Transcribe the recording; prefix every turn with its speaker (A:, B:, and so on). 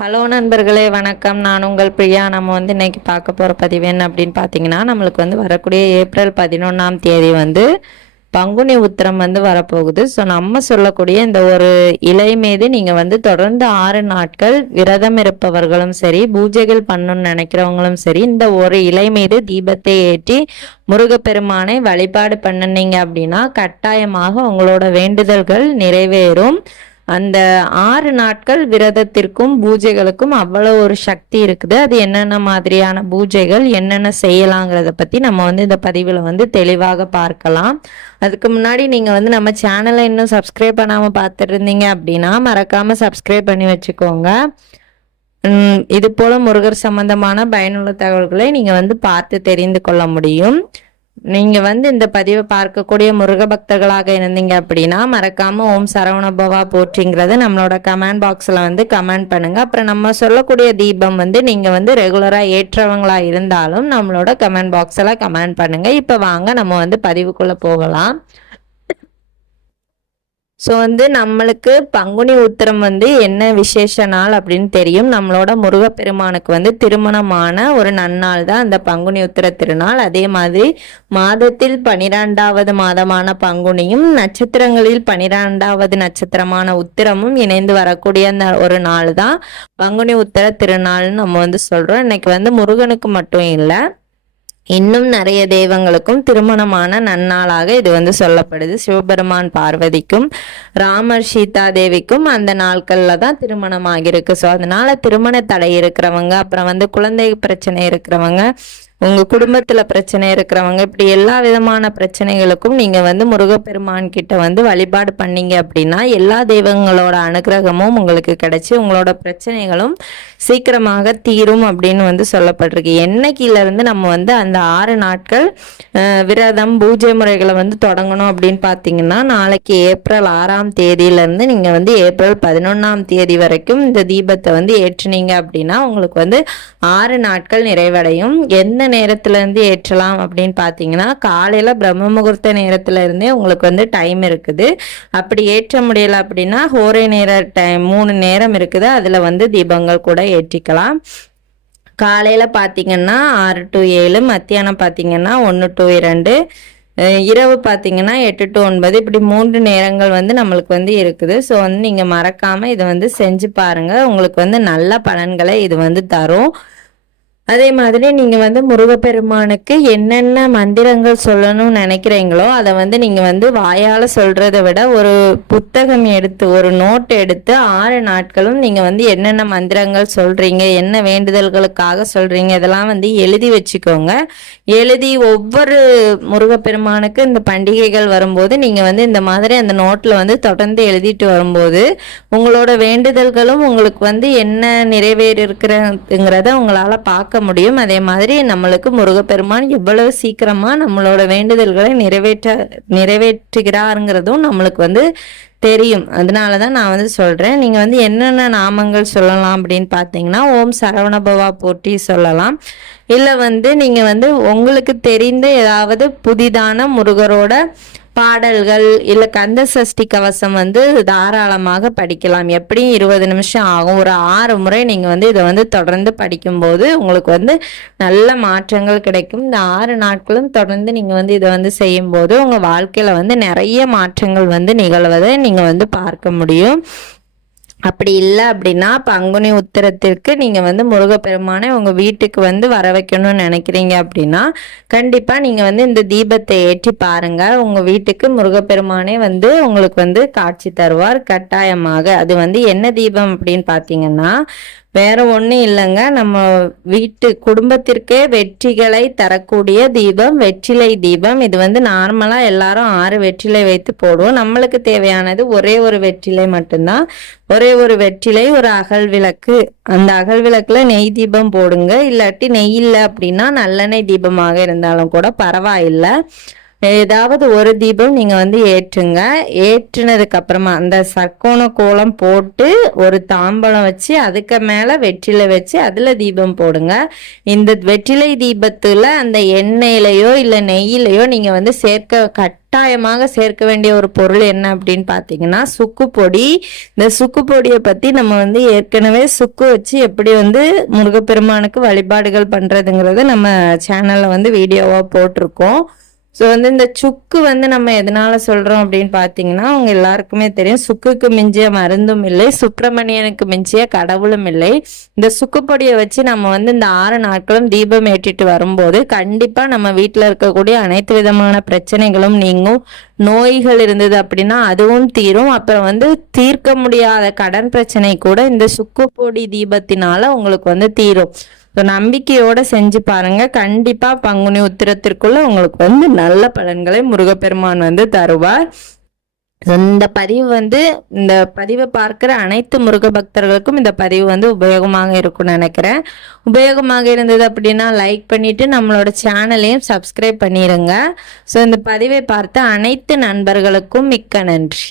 A: Hello நண்பர்களே வணக்கம். நான் உங்கள் பிரியா. நம்ம வந்து இன்னைக்கு பார்க்க போகிற பதிவு என்ன அப்படின்னு பார்த்தீங்கன்னா நம்மளுக்கு வந்து வரக்கூடிய ஏப்ரல் பதினொன்றாம் தேதி வந்து பங்குனி உத்திரம் வந்து வரப்போகுது. ஸோ நம்ம சொல்லக்கூடிய இந்த ஒரு இலை மீது நீங்கள் வந்து தொடர்ந்து ஆறு நாட்கள் விரதம் இருப்பவர்களும் சரி பூஜைகள் பண்ணணும்னு நினைக்கிறவங்களும் சரி இந்த ஒரு இலை மீது தீபத்தை ஏற்றி முருகப்பெருமானை வழிபாடு பண்ணுனீங்க அப்படின்னா கட்டாயமாக உங்களோட வேண்டுதல்கள் நிறைவேறும். அந்த ஆறு நாட்கள் விரதத்திற்கும் பூஜைகளுக்கும் அவ்வளோ ஒரு சக்தி இருக்குது. அது என்னென்ன மாதிரியான பூஜைகள் என்னென்ன செய்யலாங்கிறத பற்றி நம்ம வந்து இந்த பதிவில் வந்து தெளிவாக பார்க்கலாம். அதுக்கு முன்னாடி நீங்கள் வந்து நம்ம சேனலை இன்னும் சப்ஸ்கிரைப் பண்ணாமல் பார்த்துருந்தீங்க அப்படின்னா மறக்காமல் சப்ஸ்கிரைப் பண்ணி வச்சுக்கோங்க. இது போல முருகர் சம்பந்தமான பயனுள்ள தகவல்களை நீங்கள் வந்து பார்த்து தெரிந்து கொள்ள முடியும். நீங்க வந்து இந்த பதிவை பார்க்கக்கூடிய முருக பக்தர்களாக இருந்தீங்க அப்படின்னா மறக்காம ஓம் சரவணபவா போற்றிங்கிறத நம்மளோட கமெண்ட் பாக்ஸ்ல வந்து கமெண்ட் பண்ணுங்க. அப்புறம் நம்ம சொல்லக்கூடிய தீபம் வந்து நீங்க வந்து ரெகுலரா ஏற்றவங்களா இருந்தாலும் நம்மளோட கமெண்ட் பாக்ஸ்ல கமெண்ட் பண்ணுங்க. இப்ப வாங்க நம்ம வந்து பதிவுக்குள்ள போகலாம். ஸோ வந்து நம்மளுக்கு பங்குனி உத்திரம் வந்து என்ன விசேஷ நாள் அப்படின்னு தெரியும். நம்மளோட முருகப்பெருமானுக்கு வந்து திருமணமான ஒரு நன்னாள் தான் அந்த பங்குனி உத்திர திருநாள். அதே மாதிரி மாதத்தில் பனிரெண்டாவது மாதமான பங்குனியும் நட்சத்திரங்களில் பனிரெண்டாவது நட்சத்திரமான உத்திரமும் இணைந்து வரக்கூடிய அந்த ஒரு நாள் தான் பங்குனி உத்திர திருநாள்னு நம்ம வந்து சொல்கிறோம் இன்னைக்கு வந்து முருகனுக்கு மட்டும் இல்லை இன்னும் நிறைய தெய்வங்களுக்கும் திருமணமான நன்னாளாக இது வந்து சொல்லப்படுது. சிவபெருமான் பார்வதிக்கும் ராமர் சீதா தேவிக்கும் அந்த நாட்களில் தான் திருமணம் ஆகியிருக்கு. ஸோ அதனால திருமண தடை இருக்கிறவங்க அப்புறம் வந்து குழந்தை பிரச்சனை இருக்கிறவங்க உங்க குடும்பத்துல பிரச்சனை இருக்கிறவங்க இப்படி எல்லா விதமான பிரச்சனைகளுக்கும் நீங்க வந்து முருகப்பெருமான் கிட்ட வந்து வழிபாடு பண்ணீங்க அப்படின்னா எல்லா தெய்வங்களோட அனுகிரகமும் உங்களுக்கு கிடைச்சி உங்களோட பிரச்சனைகளும் சீக்கிரமாக தீரும் அப்படின்னு வந்து சொல்லப்பட்டிருக்கு. என்னைக்கிலேருந்து நம்ம வந்து அந்த ஆறு நாட்கள் விரதம் பூஜை முறைகளை வந்து தொடங்கணும் அப்படின்னு பார்த்தீங்கன்னா நாளைக்கு ஏப்ரல் ஆறாம் தேதியில இருந்து நீங்க வந்து ஏப்ரல் பதினொன்னாம் தேதி வரைக்கும் இந்த தீபத்தை வந்து ஏற்றுனீங்க அப்படின்னா உங்களுக்கு வந்து ஆறு நாட்கள் நிறைவடையும். எந்த நேரத்துல இருந்து ஏற்றலாம் அப்படின்னு பார்த்தீங்கன்னா காலையில பிரம்ம முகூர்த்த நேரத்துல இருந்தே உங்களுக்கு வந்து டைம் இருக்குது. அப்படி ஏற்ற முடியல அப்படின்னா ஹோரை நேர டைம் மூணு நேரம் இருக்குது. அதுல வந்து தீபங்கள் கூட ஏற்றிக்கலாம். காலையில் பார்த்தீங்கன்னா ஆறு டு ஏழு மத்தியானம் பார்த்தீங்கன்னா ஒன்று டு இரண்டு இரவு பார்த்தீங்கன்னா எட்டு டு ஒன்பது இப்படி மூன்று நேரங்கள் வந்து நம்மளுக்கு வந்து இருக்குது. ஸோ வந்து நீங்கள் மறக்காமல் இதை வந்து செஞ்சு பாருங்கள் உங்களுக்கு வந்து நல்ல பலன்களை இது வந்து தரும். அதே மாதிரி நீங்கள் வந்து முருகப்பெருமானுக்கு என்னென்ன மந்திரங்கள் சொல்லணும்னு நினைக்கிறீங்களோ அதை வந்து நீங்கள் வந்து வாயால் சொல்கிறத விட ஒரு புத்தகம் எடுத்து ஒரு நோட் எடுத்து ஆறு நாட்களும் நீங்கள் வந்து என்னென்ன மந்திரங்கள் சொல்கிறீங்க என்ன வேண்டுதல்களுக்காக சொல்கிறீங்க இதெல்லாம் வந்து எழுதி வச்சுக்கோங்க. எழுதி ஒவ்வொரு முருகப்பெருமானுக்கு இந்த பண்டிகைகள் வரும்போது நீங்கள் வந்து இந்த மாதிரி அந்த நோட்டில் வந்து தொடர்ந்து எழுதிட்டு வரும்போது உங்களோட வேண்டுதல்களும் உங்களுக்கு வந்து என்ன நிறைவேறிருக்கிறதுங்கிறத உங்களால் பார்க்க முடியும். அதே மாதிரி நம்மளுக்கு முருகப்பெருமான் எவ்வளவு சீக்கிரமாக நம்மளோட வேண்டுதல்களை நிறைவேற்ற நிறைவேற்றுகிறாருங்கிறதும் நம்மளுக்கு வந்து தெரியும். அதனால தான் நான் வந்து சொல்கிறேன் நீங்கள் வந்து என்னென்ன நாமங்கள் சொல்லலாம் அப்படின்னு பார்த்தீங்கன்னா ஓம் சரவணபவா போட்டி சொல்லலாம். இல்லை வந்து நீங்கள் வந்து உங்களுக்கு தெரிந்த ஏதாவது புதிதான முருகரோட பாடல்கள் இல்லை கந்த சஷ்டி கவசம் வந்து தாராளமாக படிக்கலாம். எப்படியும் இருபது நிமிஷம் ஆகும். ஒரு ஆறு முறை நீங்கள் வந்து இதை வந்து தொடர்ந்து படிக்கும்போது உங்களுக்கு வந்து நல்ல மாற்றங்கள் கிடைக்கும். இந்த ஆறு நாட்களும் தொடர்ந்து நீங்கள் வந்து இதை வந்து செய்யும்போது உங்கள் வாழ்க்கையில் வந்து நிறைய மாற்றங்கள் வந்து நிகழ்வதை நீங்கள் வந்து பார்க்க முடியும். அப்படி இல்லை அப்படின்னா இப்போ அங்குனி உத்திரத்திற்கு நீங்கள் வந்து முருகப்பெருமானை உங்கள் வீட்டுக்கு வந்து வர வைக்கணும்னு நினைக்கிறீங்க அப்படின்னா கண்டிப்பாக நீங்கள் வந்து இந்த தீபத்தை ஏற்றி பாருங்கள் உங்கள் வீட்டுக்கு முருகப்பெருமானே வந்து உங்களுக்கு வந்து காட்சி தருவார். கட்டாயமாக. அது வந்து என்ன தீபம் அப்படின்னு பார்த்தீங்கன்னா வேற ஒன்றும் இல்லைங்க. நம்ம வீட்டு குடும்பத்திற்கே வெற்றிகளை தரக்கூடிய தீபம் வெற்றிலை தீபம். இது வந்து நார்மலாக எல்லாரும் ஆறு வெற்றிலை வைத்து போடுவோம். நம்மளுக்கு தேவையானது ஒரே ஒரு வெற்றிலை மட்டும்தான். ஒரே ஒரு வெற்றிலை ஒரு அகல் விளக்கு. அந்த அகல் விளக்குல நெய் தீபம் போடுங்க. இல்லாட்டி நெய் இல்லை அப்படின்னா நல்லெண்ணெய் தீபமாக இருந்தாலும் கூட பரவாயில்லை. ஏதாவது ஒரு தீபம் நீங்கள் வந்து ஏற்றுங்க. ஏற்றுனதுக்கு அப்புறமா அந்த சர்க்கோண கோலம் போட்டு ஒரு தாம்பலம் வச்சு அதுக்கு மேலே வெற்றிலை வச்சு அதில் தீபம் போடுங்க. இந்த வெற்றிலை தீபத்தில் அந்த எண்ணெயிலையோ இல்லை நெய்யிலையோ நீங்கள் வந்து சேர்க்க கட்டாயமாக சேர்க்க வேண்டிய ஒரு பொருள் என்ன அப்படின்னு பார்த்தீங்கன்னா சுக்கு பொடி. இந்த சுக்கு பொடியை பற்றி நம்ம வந்து ஏற்கனவே சுக்கு வச்சு எப்படி வந்து முருகப்பெருமானுக்கு வழிபாடுகள் பண்ணுறதுங்கிறது நம்ம சேனலில் வந்து வீடியோவாக போட்டிருக்கோம். ஸோ வந்து இந்த சுக்கு வந்து நம்ம எதனால சொல்றோம் அப்படின்னு பார்த்தீங்கன்னா அவங்க எல்லாருக்குமே தெரியும். சுக்குக்கு மிஞ்சிய மருந்தும் இல்லை சுப்பிரமணியனுக்கு மிஞ்சிய கடவுளும் இல்லை. இந்த சுக்குப்பொடியை வச்சு நம்ம வந்து இந்த ஆறு நாட்களும் தீபம் ஏற்றிட்டு வரும்போது கண்டிப்பா நம்ம வீட்டில் இருக்கக்கூடிய அனைத்து விதமான பிரச்சனைகளும் நீங்கும். நோய்கள் இருந்தது அப்படின்னா அதுவும் தீரும். அப்புறம் வந்து தீர்க்க முடியாத கடன் பிரச்சனை கூட இந்த சுக்குப்பொடி தீபத்தினால உங்களுக்கு வந்து தீரும். ஸோ நம்பிக்கையோட செஞ்சு பாருங்க. கண்டிப்பா பங்குனி உத்திரத்திற்குள்ள உங்களுக்கு வந்து நல்ல பலன்களை முருகப்பெருமான் வந்து தருவார். இந்த பதிவு வந்து இந்த பதிவை பார்க்கிற அனைத்து முருக பக்தர்களுக்கும் இந்த பதிவு வந்து உபயோகமாக இருக்கும்னு நினைக்கிறேன். உபயோகமாக இருந்தது அப்படின்னா லைக் பண்ணிட்டு நம்மளோட சேனலையும் சப்ஸ்கிரைப் பண்ணிடுங்க ஸோ இந்த பதிவை பார்த்த அனைத்து நண்பர்களுக்கும் மிக்க நன்றி.